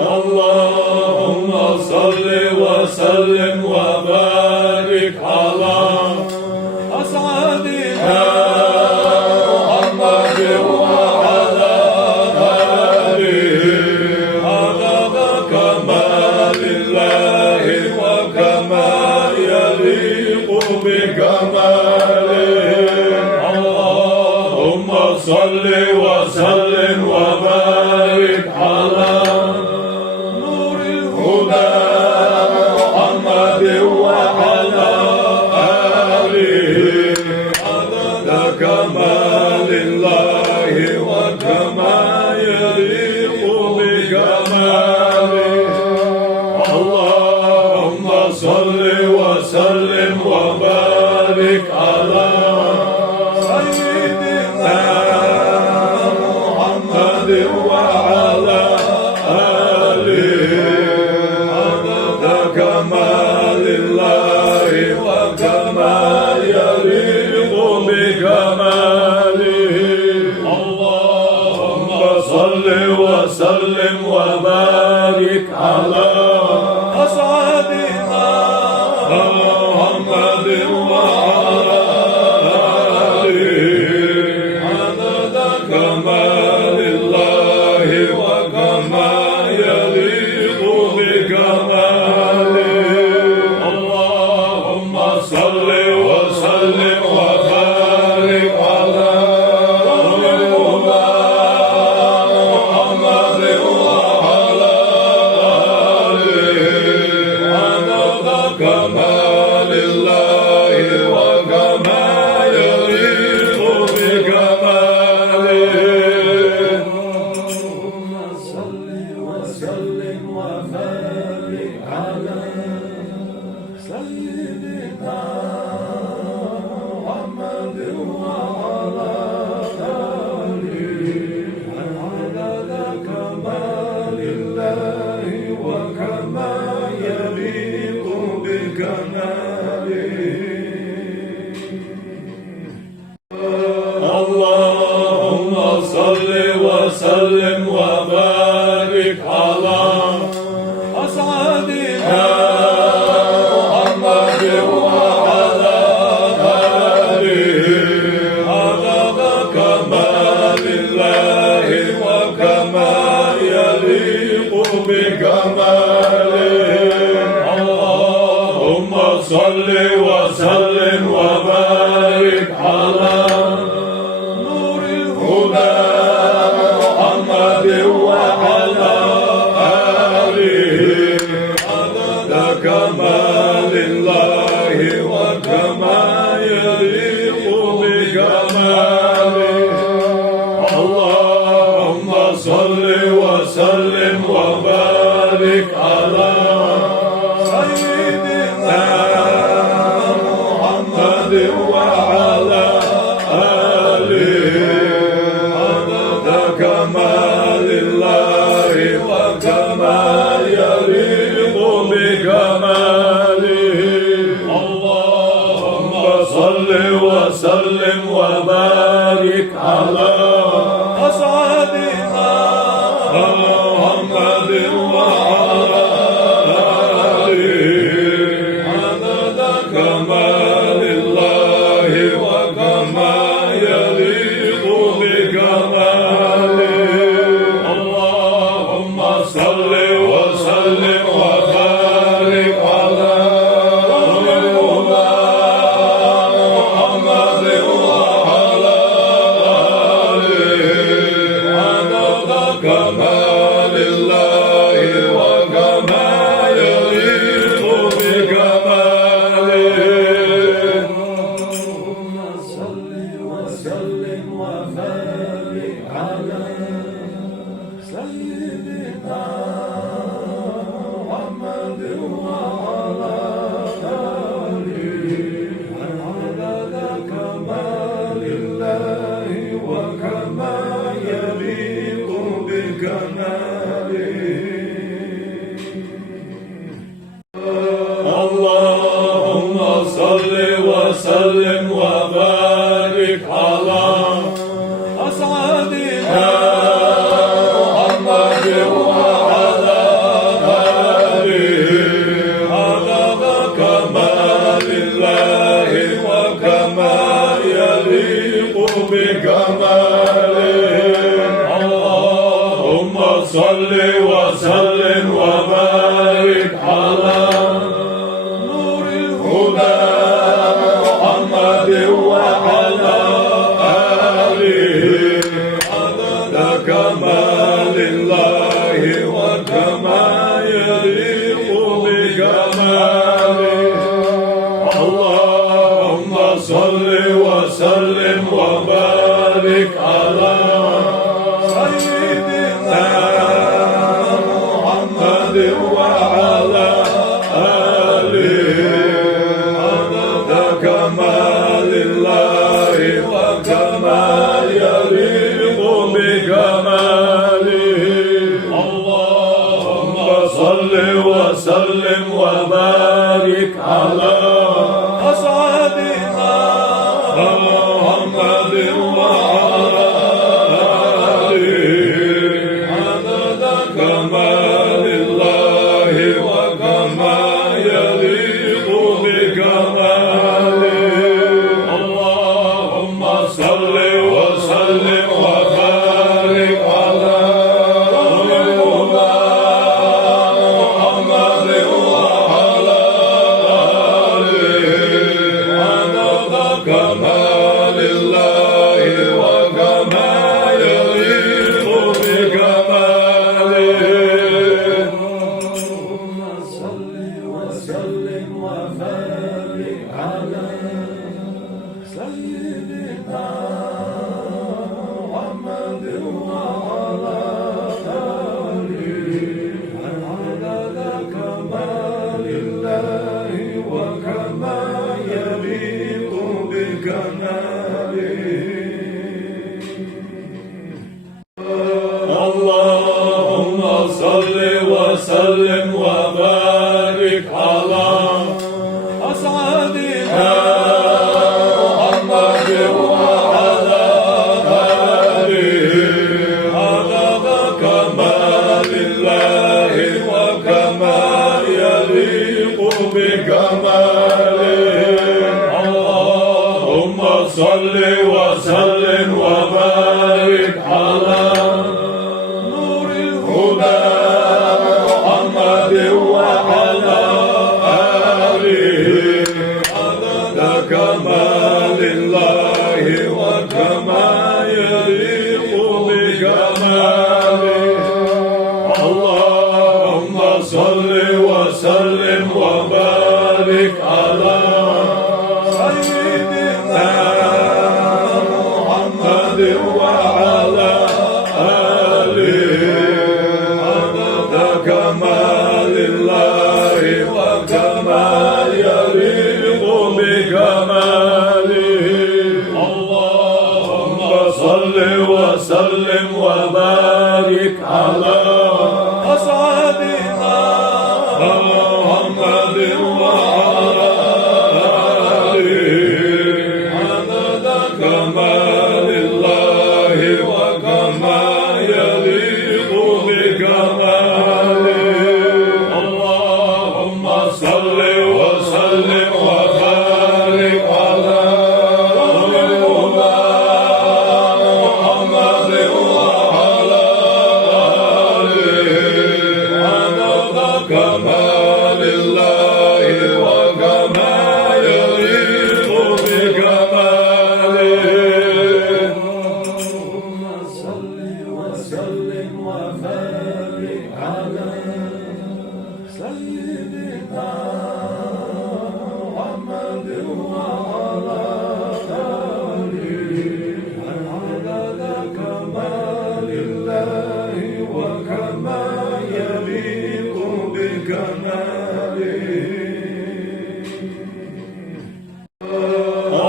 اللهم صل وسلم وبارك على أسعدنا محمد وعلى آله عدد كمال الله وكما يليق بكماله. اللهم صل وسلم وبارك على نور الهدى محمد وعلى آله عدد كمال الله وكما يليق بكماله. اللهم صل وسلم وبارك على سيدنا محمد وعلى آله عدد كمال الله وكما يليق بكماله. اللهم صل وسلم وبارك على أسعدنا محمد وعلى آله عدد كمال الله وكما يليق بكماله. اللهم صل وسلم وبارك على نور الهدى محمد وعلى آله عدد كمال الله وكما يليق بكماله. اللهم صل وسلم وبارك على سيدنا محمد وعلى آله عدد كمال الله وكما يليق بكماله. اللهم صل وسلم وبارك على أسعدنا محمد وعلى آله عدد كمال الله وكما يليق بكماله. اللهم صل وسلم وبارك على نور الهدى محمد وعلى آله عدد كمال الله وكما يليق بكماله. اللهم صل وسلم وبارك على سيدنا محمد وعلى آله عدد كمال الله وكما يليق بكماله. اللهم صل وسلم وبارك على أسعدنا محمد وعلى آله عدد كمال الله وكما يليق بكماله. اللهم صل وسلم وبارك على نور الهدى محمد وعلى آله عدد كمال الله وكما يليق بكماله. اللهم صل وسلم وبارك على سيدنا محمد وعلى آله عدد كمال الله وكما يليق بكماله. اللهم صل وسلم وبارك على أسعدنا محمد وعلى صل وسلم وبارك على نور الهدى محمد وعلى آله عدد كمال الله وكما يليق بكماله. اللهم صل وسلم وبارك على سيدنا محمد وعلى آله عدد كمال الله وكما يليق بكماله. اللهم صل وسلم وبارك على أسعدنا محمد وعلى آله عدد كمال الله وكما يليق بكماله. اللهم صل وسلم وبارك على نور الهدى محمد وعلى آله عدد كمال الله وكما يليق بكماله. اللهم صل وسلم وبارك على سيدنا محمد وعلى آله عدد كمال الله وكما يليق بكماله. اللهم صل وسلم وبارك على أسعدنا محمد وعلى آله عدد كمال الله وكما يليق بكماله. اللهم صل وسلم وبارك على نور الهدى محمد وعلى آله عدد كمال الله وكما يليق بكماله. اللهم صل وسلم وبارك على سيدنا محمد وعلى آله عدد كمال الله وكما يليق بكماله. اللهم صل وسلم وبارك على أسعدنا محمد وعلى آله عدد كمال الله وكما يليق بكماله. اللهم صل وسلم وبارك على نور الهدى محمد وعلى آله عدد كمال الله وكما يليق بكماله. اللهم صل وسلم وبارك على سيدنا محمد وعلى آله عدد كمال الله وكما يليق بكماله.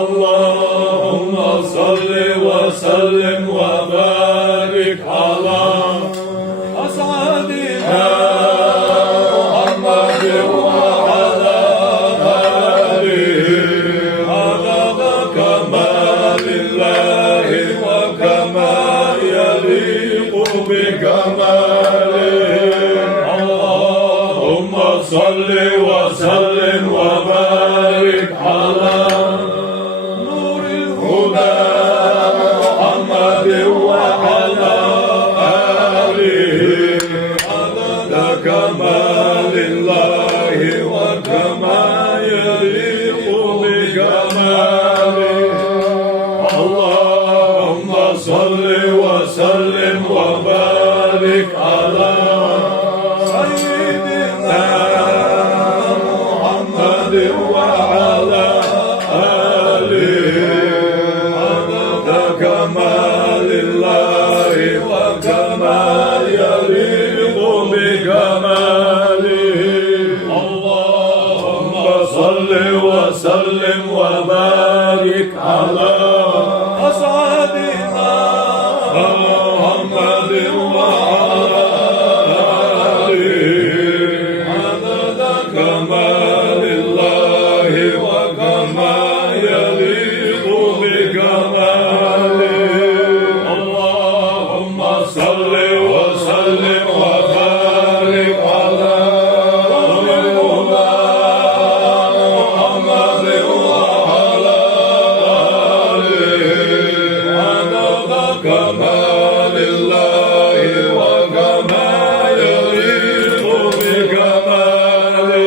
اللهم صل وسلم وبارك على أسعدنا محمد وعلى آله عدد كمال الله وكما يليق بكماله. اللهم صل وسلم وبارك على نور الهدى محمد وعلى آله كمال الله وكما يليق بكماله اللهم صل وسلم وبارك على سيدنا محمد وعلى آله عدد كمال الله وكما يليق بكماله اللهم صل وسلم وبارك على أسعدنا محمد وعلى آله عدد كمال الله وكما يليق بكماله اللهم صل وسلم وبارك على محمد وعلى آله عدد كمال الله وكما يليق بكماله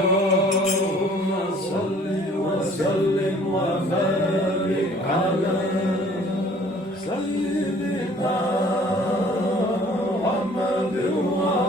اللهم صل وسلم وبارك على سيدنا محمد وعلى